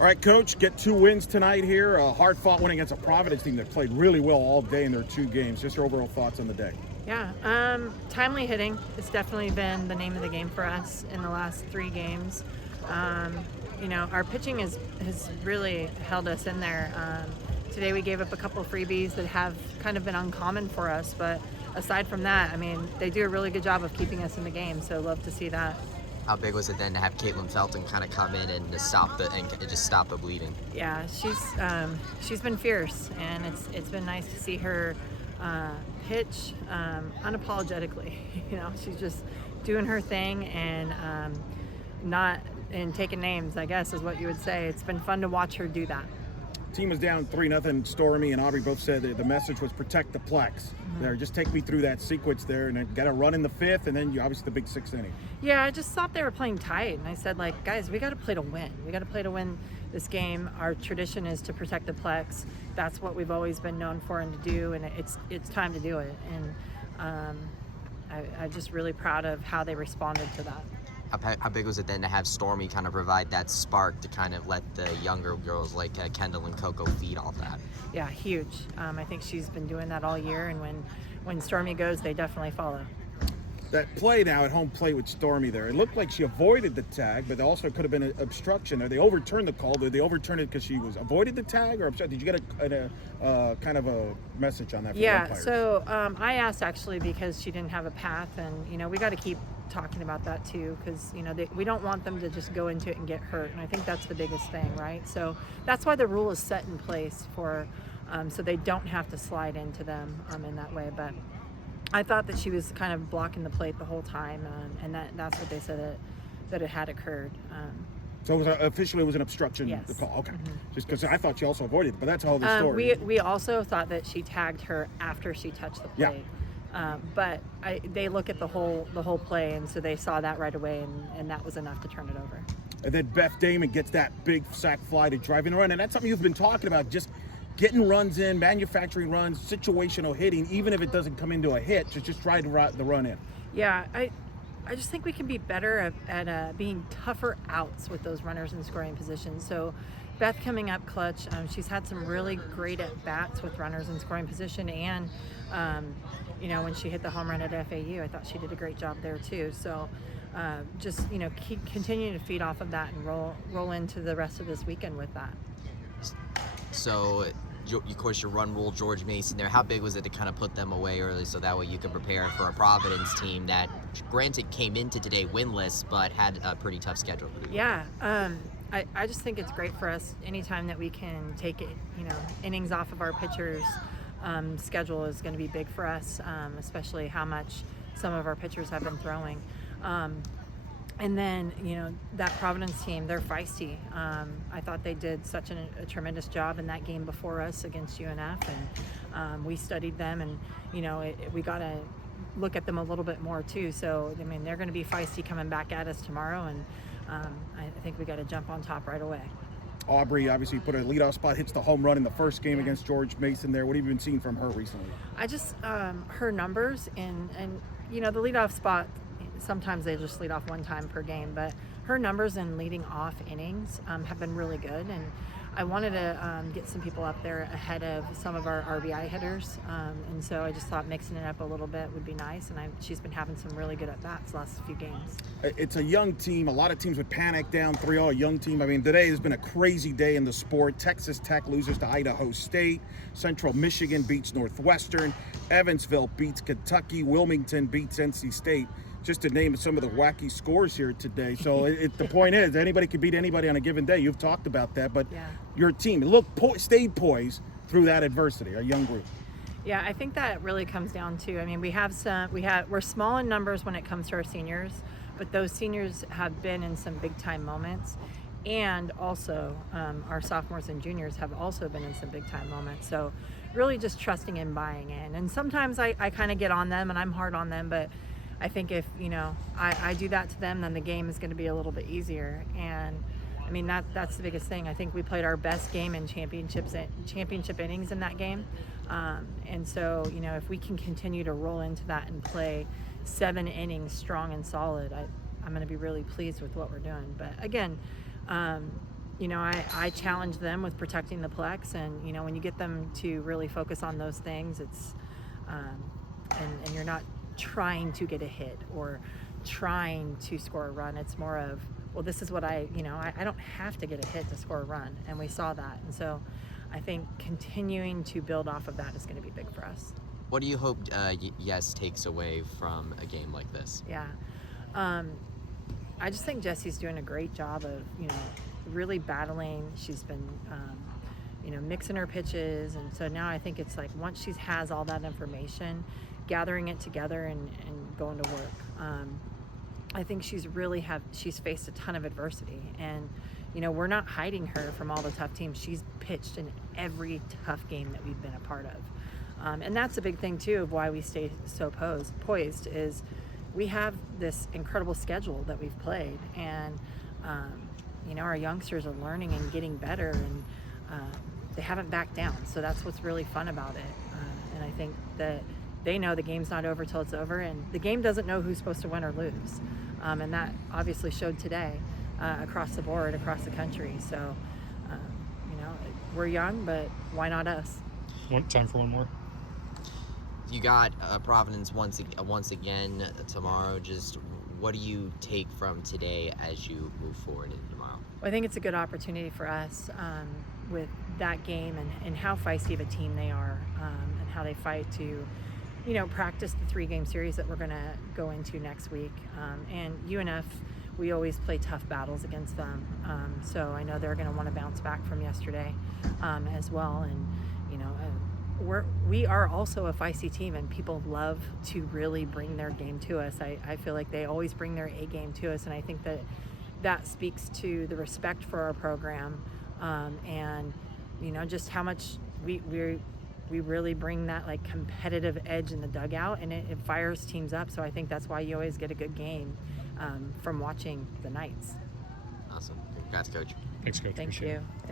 All right, Coach, get 2 wins tonight here. A hard-fought win against a Providence team that played really well all day in their 2 games. Just your overall thoughts on the day. Yeah, timely hitting has definitely been the name of the game for us in the last 3 games. Our pitching has really held us in there. Today we gave up a couple of freebies that have kind of been uncommon for us, but aside from that, I mean, they do a really good job of keeping us in the game, so love to see that. How big was it then to have Caitlin Felton kind of come in and just stop the bleeding? Yeah, she's been fierce, and it's been nice to see her pitch unapologetically. She's just doing her thing and not and taking names, I guess is what you would say. It's been fun to watch her do that. Team was down 3-0. Stormy and Aubrey both said that the message was protect the plex. There, just take me through that sequence there, and then got a run in the 5th, and then obviously the big 6th inning. Yeah, I just thought they were playing tight, and I said, guys, we got to play to win. We got to play to win this game. Our tradition is to protect the plex. That's what we've always been known for and to do, and it's time to do it. And I'm just really proud of how they responded to that. How big was it then to have Stormy kind of provide that spark to kind of let the younger girls like Kendall and Coco feed off that? Yeah, huge. I think she's been doing that all year, and when Stormy goes, they definitely follow. That play now at home plate with Stormy there, it looked like she avoided the tag, but also could have been an obstruction. Or they overturned the call. Did they overturn it because she was avoided the tag or obstruction? Did you get a kind of a message on that from the umpires? So I asked actually because she didn't have a path, and we got to keep talking about that too, because we don't want them to just go into it and get hurt, and I think that's the biggest thing, right? So that's why the rule is set in place for so they don't have to slide into them in that way. But I thought that she was kind of blocking the plate the whole time, and that's what they said that it had occurred. So it was officially it was an obstruction. Yes. The call. Okay. Just because I thought she also avoided it, but that's a whole other story. We also thought that she tagged her after she touched the plate. Yeah. But they look at the whole play, and so they saw that right away, and that was enough to turn it over. And then Beth Damon gets that big sac fly to drive in the run, and that's something you've been talking about, just getting runs in, manufacturing runs, situational hitting, even if it doesn't come into a hit, just try to the run in. Yeah, I just think we can be better at being tougher outs with those runners in scoring positions. So Beth coming up clutch, she's had some really great at-bats with runners in scoring position, and when she hit the home run at FAU, I thought she did a great job there too. So just keep continuing to feed off of that and roll into the rest of this weekend with that. So, of course, your run rule, George Mason there. How big was it to kind of put them away early so that way you could prepare for a Providence team that, granted, came into today winless, but had a pretty tough schedule? Yeah, I just think it's great for us anytime that we can take it, innings off of our pitchers. Schedule is going to be big for us, especially how much some of our pitchers have been throwing. And then, that Providence team, they're feisty. I thought they did such a tremendous job in that game before us against UNF, and we studied them, and, we got to look at them a little bit more too. So, I mean, they're going to be feisty coming back at us tomorrow, and I think we got to jump on top right away. Aubrey obviously put a leadoff spot, hits the home run in the first game against George Mason there. What have you been seeing from her recently? I just, her numbers and the leadoff spot, sometimes they just lead off one time per game, but her numbers in leading off innings have been really good, and I wanted to get some people up there ahead of some of our RBI hitters, and so I just thought mixing it up a little bit would be nice, and she's been having some really good at-bats the last few games. It's a young team. A lot of teams would panic down 3-0, a young team. I mean, today has been a crazy day in the sport. Texas Tech loses to Idaho State. Central Michigan beats Northwestern. Evansville beats Kentucky. Wilmington beats NC State. Just to name some of the wacky scores here today. So the point is, anybody can beat anybody on a given day. You've talked about that, but your team stayed poised through that adversity, a young group. Yeah, I think that really comes down to, I mean, we're small in numbers when it comes to our seniors, but those seniors have been in some big time moments. And also our sophomores and juniors have also been in some big time moments. So really just trusting and buying in. And sometimes I kind of get on them and I'm hard on them, but I think if, I do that to them, then the game is going to be a little bit easier. And I mean, that's the biggest thing. I think we played our best game in championship innings in that game. And so, if we can continue to roll into that and play 7 innings strong and solid, I'm going to be really pleased with what we're doing. But again, I challenge them with protecting the plex, and when you get them to really focus on those things, it's and you're not trying to get a hit or trying to score a run. It's more of, well, this is what I don't have to get a hit to score a run, and we saw that. And so I think continuing to build off of that is going to be big for us. What do you hope Yes takes away from a game like this? Yeah. I just think Jesse's doing a great job of, really battling. She's been, mixing her pitches. And so now I think it's like, once she has all that information, gathering it together and going to work. I think she's faced a ton of adversity, and we're not hiding her from all the tough teams. She's pitched in every tough game that we've been a part of, and that's a big thing too of why we stay so poised is we have this incredible schedule that we've played, and our youngsters are learning and getting better, and they haven't backed down. So that's what's really fun about it, and I think that they know the game's not over till it's over, and the game doesn't know who's supposed to win or lose. And that obviously showed today across the board, across the country. So, we're young, but why not us? Time for one more. You got Providence once again tomorrow. Just what do you take from today as you move forward into tomorrow? Well, I think it's a good opportunity for us with that game and how feisty of a team they are, and how they fight to practice the 3-game series that we're going to go into next week. And UNF, we always play tough battles against them. So I know they're going to want to bounce back from yesterday as well. And, we are also a feisty team, and people love to really bring their game to us. I feel like they always bring their A game to us, and I think that speaks to the respect for our program, and, just how much we really bring that like competitive edge in the dugout, and it fires teams up. So I think that's why you always get a good game from watching the Knights. Awesome. Congrats, Coach. Thanks, Coach. Thank Appreciate you. it.